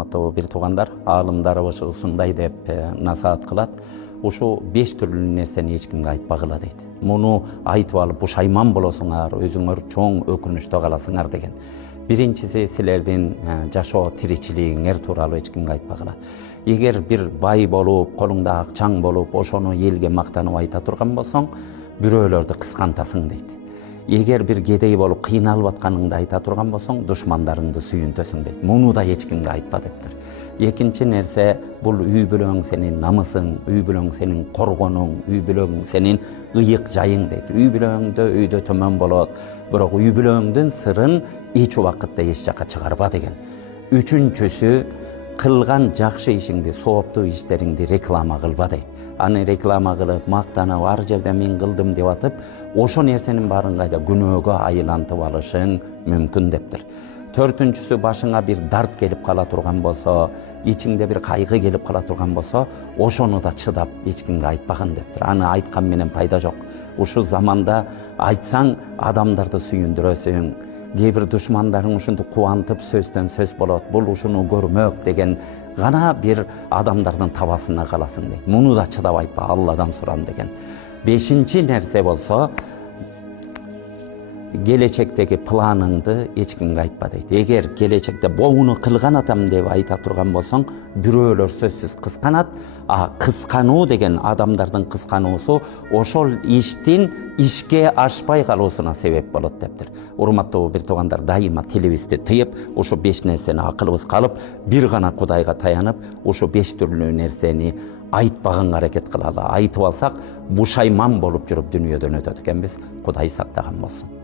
Bir tuğanдар, alımdarыбыз ушундай деп насаат кылат. Ушу 5 түрлүү нерсени эч кимге айтпагыла дейт. Муну айтып алып пушайман болосуңар, өзүңөр чоң өкүнүчтө каласыңар деген. Биринчиси силердин жашоо тиричилигиңер тууралуу эч кимге айтпагыла. Эгер бир бай болуп, колуңда акчаң болуп, ошону элге мактанып айта турган болсоң, бирөөлөрдү кыскантасың дейт. Егер bir кедей болуп кыйналып атканыңды айта турган болсоң, душмандарыңды сүйүнтөсүң дейт. Муну да эч кимге айтпа дептир. Экинчи нерсе, бул үй бүлөң сенин намысың, үй бүлөң сенин коргонуң, үй бүлөң сенин ыйык жайың дейт. Үй бүлөңдө өйдө төмөн болот, бирок үй бүлөңдүн сырын эч убакытта эч жакка чыгарба деген. Үчүнчүсү, кылган жакшы ишиңди, сооптуу иштериңди реклама кылба дейт. Аны реклама кылып, мактанып, ар жерде мен кылдым деп атып, ошо нерсенин баарын кайда күнөөгө айлантып алышың мүмкүн дептир. Төртүнчүсү, башыңа бир дарт келип кала турган болсо, ичиңде бир кайгы келип кала турган болсо, ошону да чыдап эч кимге айтпагын дептир. Аны айткан менен пайда жок. Ушул заманда айтсаң, адамдарды сүйүндүрөсүң. Кээ-бир душмандарың ушинтип кубантып сөздөн сөз болот. Бул ушуну көрмөк деген гана бир адамдардын табасына каласың дейт. Муну да чыдап айтпа, Алладан суран деген. Бешинчи нерсе болсо, келечектеги планыңды эч кимге айтпа дейт. Эгер келечекте боуну кылган атам деп айта турган болсоң, бирөөлөр сөзсүз кысканат, кыскануу деген адамдардын кыскануусу ошол иштин ишке ашпай калуусуна себеп болот дептир. Урматтуу бир туугандар, дайыма тилибизди тыйып, ушу 5 нерсени акылыбызга алып, бир гана Кудайга таянып, ушу 5 түрлүү нерсени айтпаганга аракет кылалы. Айтып алсак, бушайман болуп жүрүп дүйнөдөн өтөт экенбиз. Кудай сактаган болсун.